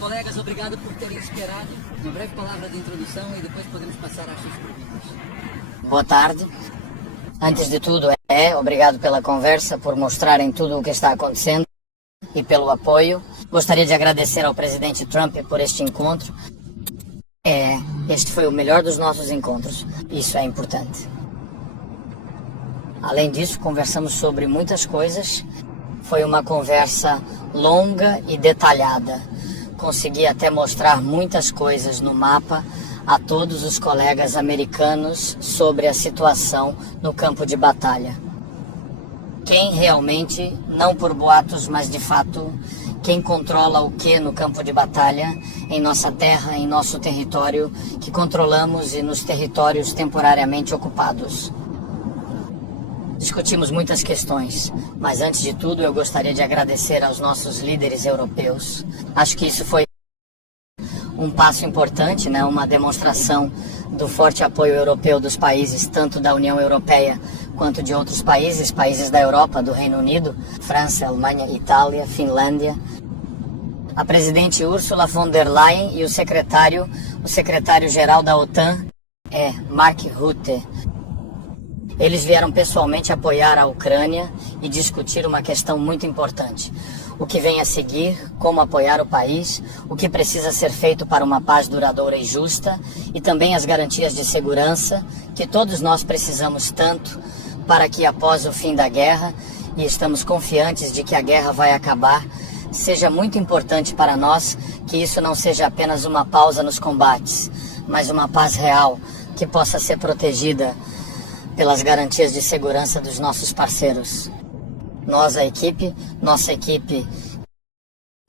Colegas, obrigado por terem esperado. Uma breve palavra de introdução e depois podemos passar às suas perguntas. Boa tarde. Antes de tudo, obrigado pela conversa, por mostrarem tudo o que está acontecendo e pelo apoio. Gostaria de agradecer ao presidente Trump por este encontro. Este foi o melhor dos nossos encontros. Isso é importante. Além disso, conversamos sobre muitas coisas. Foi uma conversa longa e detalhada. Consegui até mostrar muitas coisas no mapa a todos os colegas americanos sobre a situação no campo de batalha. Quem realmente, não por boatos, mas de fato, quem controla o que no campo de batalha, em nossa terra, em nosso território, que controlamos e nos territórios temporariamente ocupados. Discutimos muitas questões, mas antes de tudo eu gostaria de agradecer aos nossos líderes europeus. Acho que isso foi um passo importante, uma demonstração do forte apoio europeu dos países, tanto da União Europeia quanto de outros países, países da Europa, do Reino Unido, França, Alemanha, Itália, Finlândia. A presidente Ursula von der Leyen e o secretário-geral da OTAN Mark Rutte. Eles vieram pessoalmente apoiar a Ucrânia e discutir uma questão muito importante. O que vem a seguir, como apoiar o país, o que precisa ser feito para uma paz duradoura e justa e também as garantias de segurança que todos nós precisamos tanto para que após o fim da guerra, e estamos confiantes de que a guerra vai acabar, seja muito importante para nós que isso não seja apenas uma pausa nos combates, mas uma paz real que possa ser protegida pelas garantias de segurança dos nossos parceiros. Nossa equipe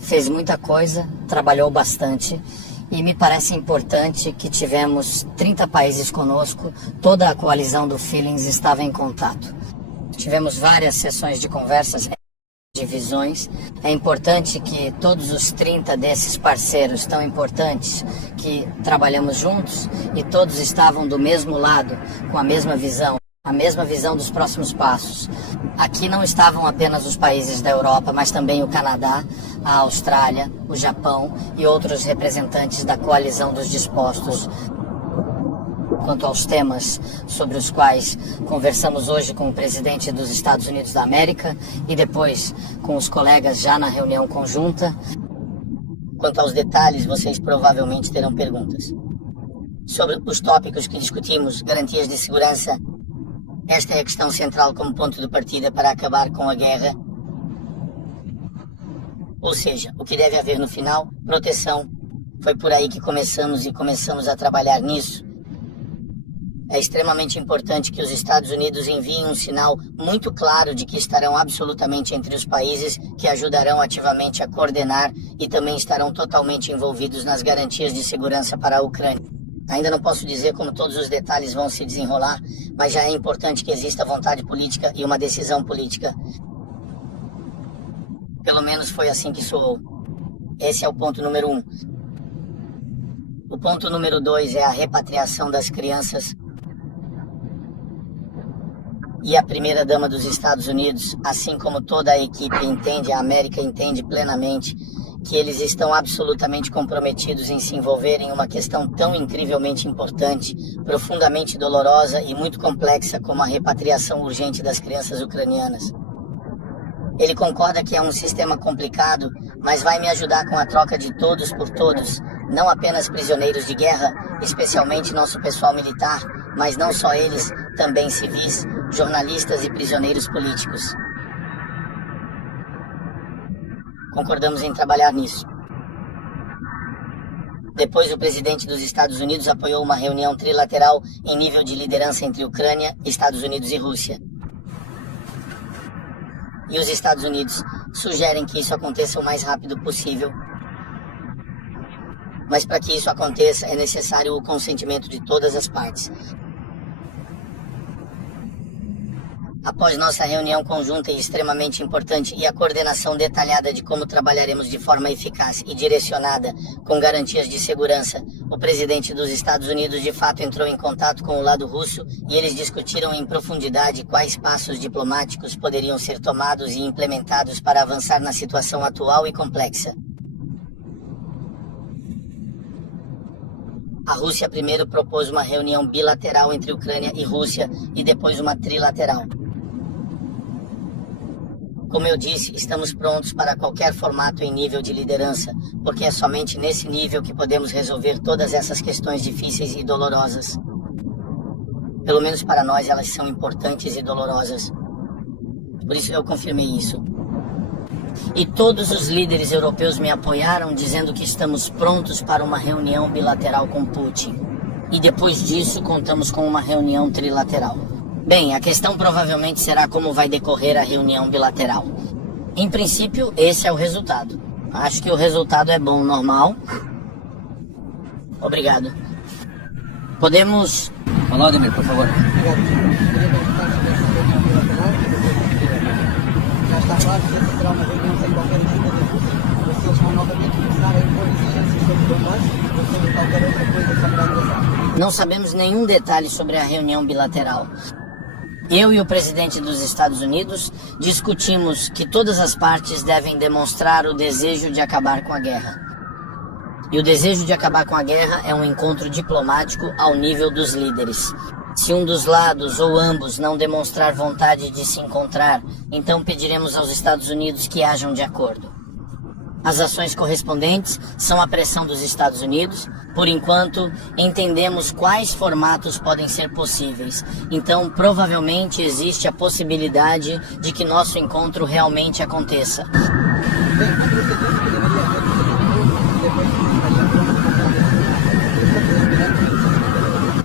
fez muita coisa, trabalhou bastante e me parece importante que tivemos 30 países conosco, toda a coalizão do Feelings estava em contato. Tivemos várias sessões de conversas, de visões. É importante que todos os 30 desses parceiros tão importantes que trabalhamos juntos e todos estavam do mesmo lado, com a mesma visão dos próximos passos. Aqui não estavam apenas os países da Europa, mas também o Canadá, a Austrália, o Japão e outros representantes da coalizão dos dispostos. Quanto aos temas sobre os quais conversamos hoje com o presidente dos Estados Unidos da América e depois com os colegas já na reunião conjunta, quanto aos detalhes, vocês provavelmente terão perguntas. Sobre os tópicos que discutimos, garantias de segurança, esta é a questão central como ponto de partida para acabar com a guerra. Ou seja, o que deve haver no final, proteção. Foi por aí que começamos a trabalhar nisso. É extremamente importante que os Estados Unidos enviem um sinal muito claro de que estarão absolutamente entre os países que ajudarão ativamente a coordenar e também estarão totalmente envolvidos nas garantias de segurança para a Ucrânia. Ainda não posso dizer como todos os detalhes vão se desenrolar, mas já é importante que exista vontade política e uma decisão política. Pelo menos foi assim que soou. Esse é o ponto número 1. O ponto número 2 é a repatriação das crianças. E a primeira-dama dos Estados Unidos, assim como toda a equipe entende, a América entende plenamente que eles estão absolutamente comprometidos em se envolver em uma questão tão incrivelmente importante, profundamente dolorosa e muito complexa como a repatriação urgente das crianças ucranianas. Ele concorda que é um sistema complicado, mas vai me ajudar com a troca de todos por todos, não apenas prisioneiros de guerra, especialmente nosso pessoal militar, mas não só eles, também civis, jornalistas e prisioneiros políticos. Concordamos em trabalhar nisso. Depois, o presidente dos Estados Unidos apoiou uma reunião trilateral em nível de liderança entre Ucrânia, Estados Unidos e Rússia. E os Estados Unidos sugerem que isso aconteça o mais rápido possível. Mas para que isso aconteça, é necessário o consentimento de todas as partes. Após nossa reunião conjunta e extremamente importante e a coordenação detalhada de como trabalharemos de forma eficaz e direcionada com garantias de segurança, o presidente dos Estados Unidos de fato entrou em contato com o lado russo e eles discutiram em profundidade quais passos diplomáticos poderiam ser tomados e implementados para avançar na situação atual e complexa. A Rússia primeiro propôs uma reunião bilateral entre Ucrânia e Rússia e depois uma trilateral. Como eu disse, estamos prontos para qualquer formato em nível de liderança, porque é somente nesse nível que podemos resolver todas essas questões difíceis e dolorosas. Pelo menos para nós elas são importantes e dolorosas. Por isso eu confirmei isso. E todos os líderes europeus me apoiaram dizendo que estamos prontos para uma reunião bilateral com Putin. E depois disso contamos com uma reunião trilateral. Bem, a questão provavelmente será como vai decorrer a reunião bilateral. Em princípio, esse é o resultado. Acho que o resultado é bom, normal. Obrigado. Podemos... Vladimir, por favor. Já está claro que essa será uma reunião sem qualquer ajuda da Rússia. Se eles vão novamente começar a impor exigências sobre o Donbass ou sobre qualquer outra coisa sobre a agressão. Não sabemos nenhum detalhe sobre a reunião bilateral. Eu e o presidente dos Estados Unidos discutimos que todas as partes devem demonstrar o desejo de acabar com a guerra. E o desejo de acabar com a guerra é um encontro diplomático ao nível dos líderes. Se um dos lados ou ambos não demonstrar vontade de se encontrar, então pediremos aos Estados Unidos que hajam de acordo. As ações correspondentes são a pressão dos Estados Unidos. Por enquanto, entendemos quais formatos podem ser possíveis. Então, provavelmente existe a possibilidade de que nosso encontro realmente aconteça.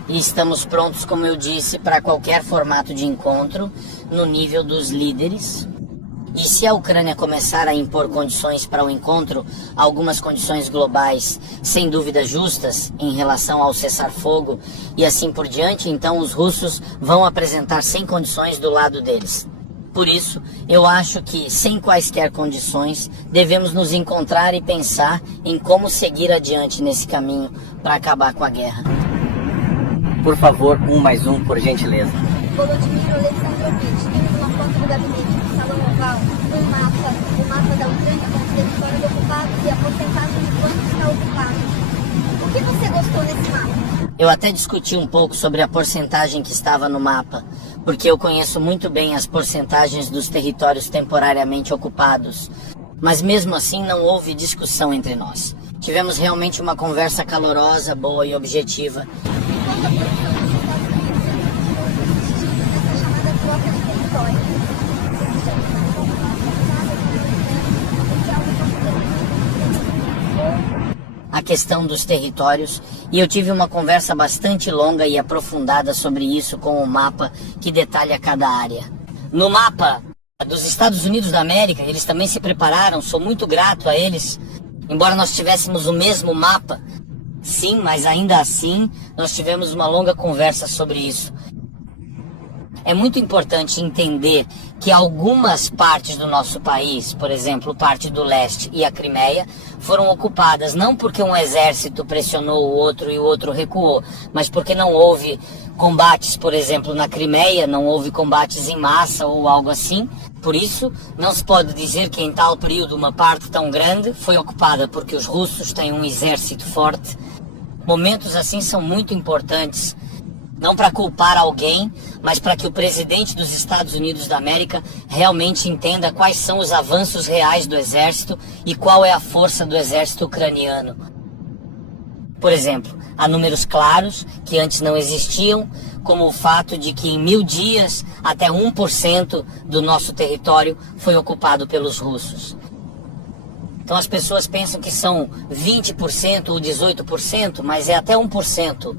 E estamos prontos, como eu disse, para qualquer formato de encontro no nível dos líderes. E se a Ucrânia começar a impor condições para o encontro, algumas condições globais, sem dúvida justas, em relação ao cessar-fogo e assim por diante, então os russos vão apresentar sem condições do lado deles. Por isso, eu acho que, sem quaisquer condições, devemos nos encontrar e pensar em como seguir adiante nesse caminho para acabar com a guerra. Por favor, 1 mais 1, por gentileza. Volodymyr Alexandrovich, temos uma foto do gabinete do Salão Oval, o mapa da Ucrânia com os territórios ocupados e a porcentagem de quanto está ocupado. O que você gostou nesse mapa? Eu até discuti um pouco sobre a porcentagem que estava no mapa, porque eu conheço muito bem as porcentagens dos territórios temporariamente ocupados. Mas mesmo assim não houve discussão entre nós. Tivemos realmente uma conversa calorosa, boa e objetiva. A questão dos territórios, e eu tive uma conversa bastante longa e aprofundada sobre isso com o mapa que detalha cada área. No mapa dos Estados Unidos da América, eles também se prepararam, sou muito grato a eles, embora nós tivéssemos o mesmo mapa. Sim, mas ainda assim, nós tivemos uma longa conversa sobre isso. É muito importante entender que algumas partes do nosso país, por exemplo, parte do leste e a Crimeia, foram ocupadas não porque um exército pressionou o outro e o outro recuou, mas porque não houve combates, por exemplo, na Crimeia, não houve combates em massa ou algo assim. Por isso, não se pode dizer que em tal período uma parte tão grande foi ocupada porque os russos têm um exército forte. Momentos assim são muito importantes. Não para culpar alguém, mas para que o presidente dos Estados Unidos da América realmente entenda quais são os avanços reais do exército e qual é a força do exército ucraniano. Por exemplo, há números claros que antes não existiam, como o fato de que em 1000 dias até 1% do nosso território foi ocupado pelos russos. Então as pessoas pensam que são 20% ou 18%, mas é até 1%.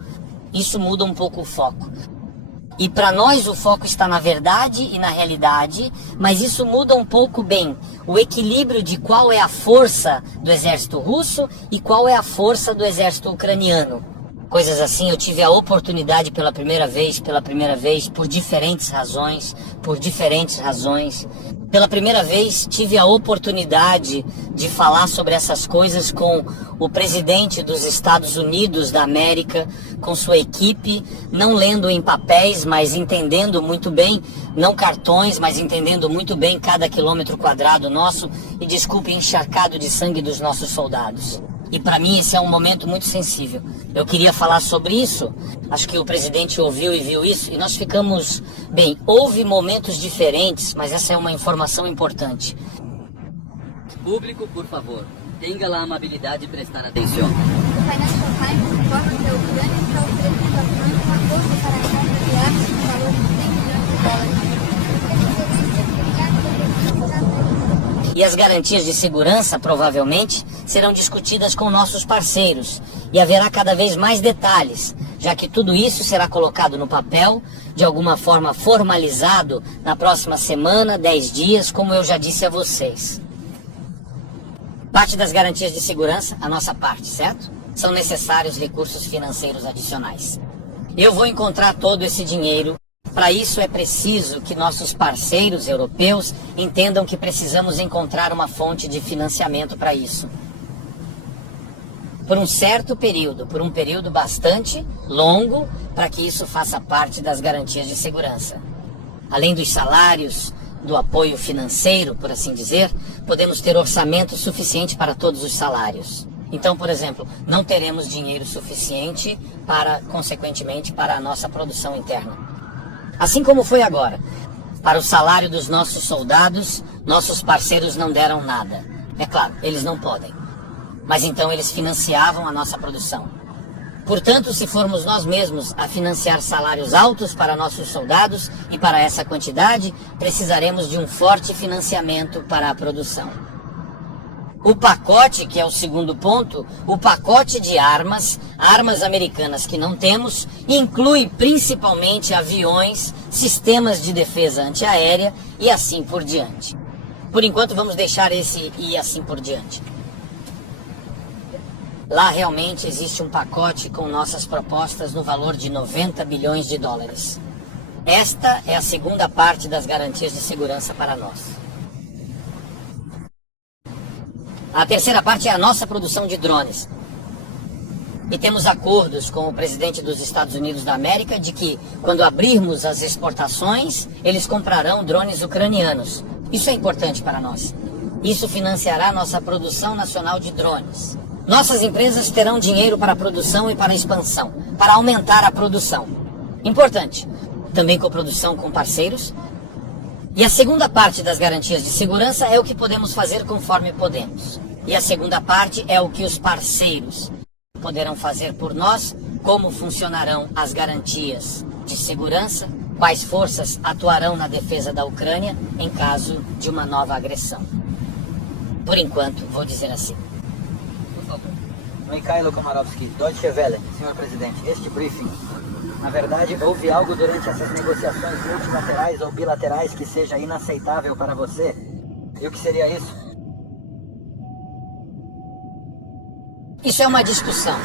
Isso muda um pouco o foco. E para nós o foco está na verdade e na realidade, mas isso muda um pouco bem o equilíbrio de qual é a força do exército russo e qual é a força do exército ucraniano. Coisas assim, eu tive a oportunidade pela primeira vez, por diferentes razões. Pela primeira vez, tive a oportunidade de falar sobre essas coisas com o presidente dos Estados Unidos da América, com sua equipe, não lendo em papéis, mas entendendo muito bem, não cartões, mas entendendo muito bem cada quilômetro quadrado nosso, e desculpe, encharcado de sangue dos nossos soldados. E para mim esse é um momento muito sensível. Eu queria falar sobre isso, acho que o presidente ouviu e viu isso, e nós ficamos... Bem, houve momentos diferentes, mas essa é uma informação importante. Público, por favor, tenha a amabilidade de prestar atenção. O Financial Times informa que a Ucrânia está oferecendo à França um acordo para a compra de armas no valor de 100 milhões de dólares. E as garantias de segurança, provavelmente, serão discutidas com nossos parceiros. E haverá cada vez mais detalhes, já que tudo isso será colocado no papel, de alguma forma formalizado, na próxima semana, 10 dias, como eu já disse a vocês. Parte das garantias de segurança, a nossa parte, certo? São necessários recursos financeiros adicionais. Eu vou encontrar todo esse dinheiro. Para isso é preciso que nossos parceiros europeus entendam que precisamos encontrar uma fonte de financiamento para isso. Por um certo período, por um período bastante longo, para que isso faça parte das garantias de segurança. Além dos salários, do apoio financeiro, por assim dizer, podemos ter orçamento suficiente para todos os salários. Então, por exemplo, não teremos dinheiro suficiente para, consequentemente, para a nossa produção interna. Assim como foi agora. Para o salário dos nossos soldados, nossos parceiros não deram nada. É claro, eles não podem. Mas então eles financiavam a nossa produção. Portanto, se formos nós mesmos a financiar salários altos para nossos soldados e para essa quantidade, precisaremos de um forte financiamento para a produção. O pacote, que é o segundo ponto, o pacote de armas americanas que não temos, inclui principalmente aviões, sistemas de defesa antiaérea e assim por diante. Por enquanto vamos deixar esse e assim por diante. Lá realmente existe um pacote com nossas propostas no valor de 90 bilhões de dólares. Esta é a segunda parte das garantias de segurança para nós. A terceira parte é a nossa produção de drones. E temos acordos com o presidente dos Estados Unidos da América de que, quando abrirmos as exportações, eles comprarão drones ucranianos. Isso é importante para nós. Isso financiará nossa produção nacional de drones. Nossas empresas terão dinheiro para a produção e para a expansão, para aumentar a produção. Importante. Também coprodução com parceiros. E a segunda parte das garantias de segurança é o que podemos fazer conforme podemos. E a segunda parte é o que os parceiros poderão fazer por nós, como funcionarão as garantias de segurança, quais forças atuarão na defesa da Ucrânia em caso de uma nova agressão. Por enquanto, vou dizer assim. Mikhailo Komarovsky, Deutsche Welle, senhor presidente, este briefing. Na verdade, houve algo durante essas negociações multilaterais ou bilaterais que seja inaceitável para você? E o que seria isso? Isso é uma discussão.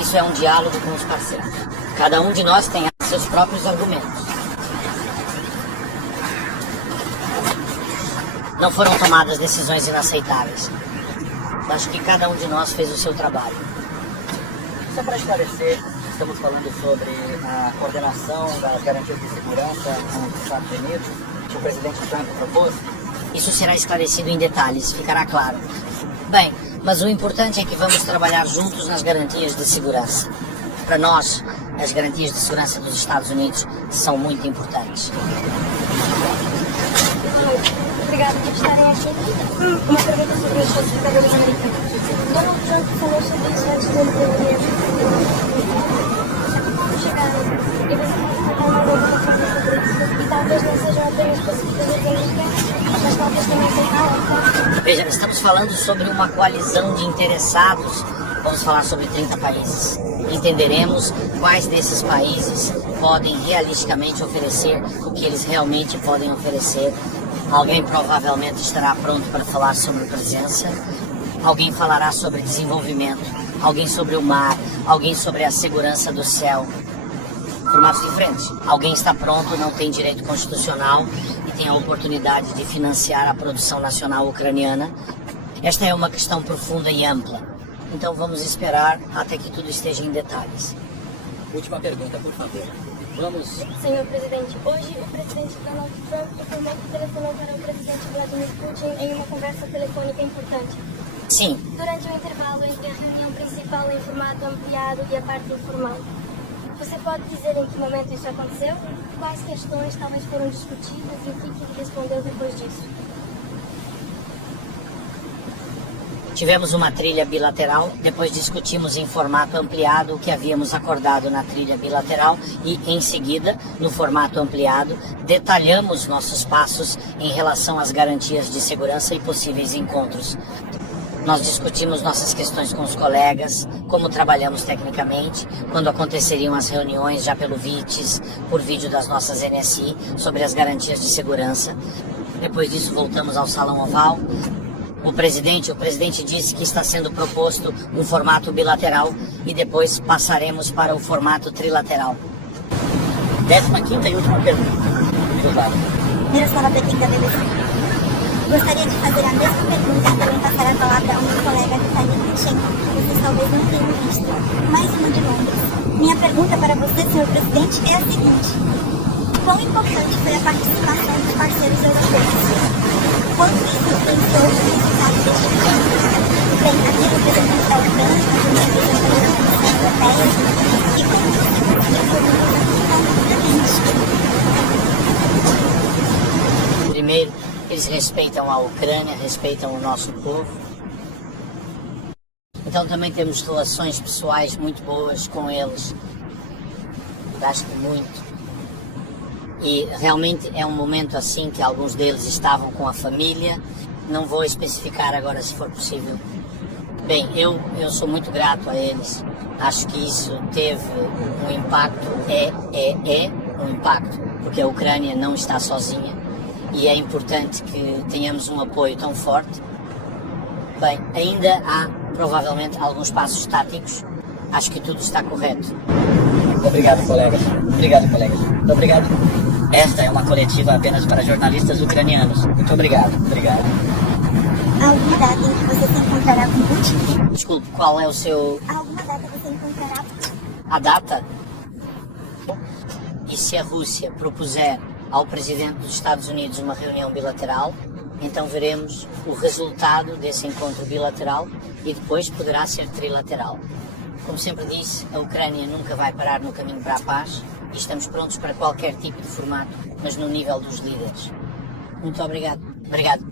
Isso é um diálogo com os parceiros. Cada um de nós tem seus próprios argumentos. Não foram tomadas decisões inaceitáveis. Acho que cada um de nós fez o seu trabalho. Só para esclarecer, estamos falando sobre a coordenação das garantias de segurança com os Estados Unidos, que o presidente Trump propôs. Isso será esclarecido em detalhes, ficará claro. Bem, mas o importante é que vamos trabalhar juntos nas garantias de segurança. Para nós, as garantias de segurança dos Estados Unidos são muito importantes. Obrigada por estarem aqui. Uma pergunta sobre os facilitadores americanos. Donald Trump falou sobre isso antes dele ter chegaram. E você pode falar alguma coisa sobre isso. E talvez não sejam apenas facilitadores americanos, mas talvez também tenham. Veja, estamos falando sobre uma coalizão de interessados. Vamos falar sobre 30 países. Entenderemos quais desses países podem realisticamente oferecer o que eles realmente podem oferecer. Alguém provavelmente estará pronto para falar sobre presença. Alguém falará sobre desenvolvimento. Alguém sobre o mar. Alguém sobre a segurança do céu. Formatos diferentes. Alguém está pronto, não tem direito constitucional e tem a oportunidade de financiar a produção nacional ucraniana. Esta é uma questão profunda e ampla. Então vamos esperar até que tudo esteja em detalhes. Última pergunta, por favor. Vamos... Senhor presidente, hoje o presidente Donald Trump informou que telefonou para o presidente Vladimir Putin em uma conversa telefônica importante. Sim. Durante o intervalo entre a reunião principal em formato ampliado e a parte informal, você pode dizer em que momento isso aconteceu? Quais questões talvez foram discutidas e o que ele respondeu depois disso? Tivemos uma trilha bilateral, depois discutimos em formato ampliado o que havíamos acordado na trilha bilateral e, em seguida, no formato ampliado, detalhamos nossos passos em relação às garantias de segurança e possíveis encontros. Nós discutimos nossas questões com os colegas, como trabalhamos tecnicamente, quando aconteceriam as reuniões já pelo VITES, por vídeo das nossas NSI, sobre as garantias de segurança. Depois disso voltamos ao Salão Oval. O presidente disse que está sendo proposto um formato bilateral e depois passaremos para o formato trilateral. 15ª e última pergunta. Miroslava Pequim, da BBC. Gostaria de fazer a mesma pergunta e também passar a palavra ao meu colega Vitaly Klitschko, que vocês talvez não tenham visto. Mais uma de Londres. Minha pergunta para você, senhor presidente, é a seguinte. Quão importante foi a participação dos parceiros europeus? Quanto isso influenciou o resultado deste evento? Bem, aqui o representante da OTAN, a representante da União Europeia, e como você conseguiu organizar rapidamente? Primeiro, eles respeitam a Ucrânia, respeitam o nosso povo. Então também temos relações pessoais muito boas com eles. Acho que muito. E realmente é um momento assim que alguns deles estavam com a família. Não vou especificar agora se for possível. Bem, eu sou muito grato a eles. Acho que isso teve um impacto, é um impacto, porque a Ucrânia não está sozinha e é importante que tenhamos um apoio tão forte. Bem, ainda há provavelmente alguns passos táticos. Acho que tudo está correto. Obrigado, colegas. Obrigado, colegas. Muito obrigado. Esta é uma coletiva apenas para jornalistas ucranianos. Muito obrigado. Obrigado. Há alguma data em que você se encontrará com Putin? Desculpe, qual é o seu... Há alguma data que você encontrará Putin? A data? E se a Rússia propuser ao presidente dos Estados Unidos uma reunião bilateral, então veremos o resultado desse encontro bilateral e depois poderá ser trilateral. Como sempre disse, a Ucrânia nunca vai parar no caminho para a paz e estamos prontos para qualquer tipo de formato, mas no nível dos líderes. Muito obrigado. Obrigado.